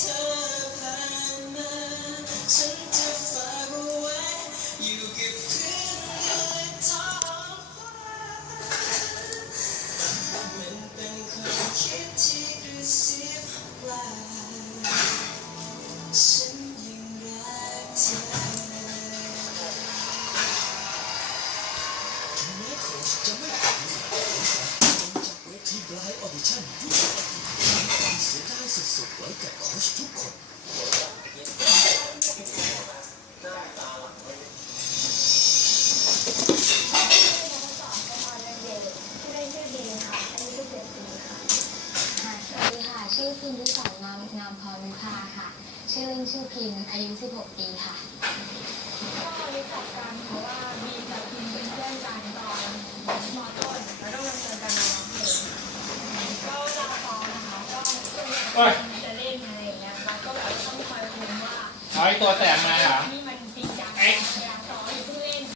เธอผ่านมาฉันจะฝากเอาไว้อยู่กับเพื่อนด้วยท้องฟ้ามันเป็นความคิดที่กระซิบว่าฉันยังรักเธอถึงแม้โค้ชจะไม่ผ่านจากเวทีไลฟ์ออดิชั่นยุคเสียดายสุดๆไว้กับโค้ชทุกคนชื่อพิมพิสารงามพรวิภาค่ะชื่อเล่นชื่อพิมอายุ16 ปีค่ะก็รู้จักกันเพราะว่าบีกับพิมเป็นเพื่อนกันตอนม.ต้นแล้วก็มาเจอกันในร้องเพลงก็เวลาซ้อมนะคะก็ส่วนใหญ่จะเล่นอะไรอย่างเงี้ยแล้วก็แบบต้องคอยคุมว่าเอาไอ้ตัวแสบมาเหรอ มี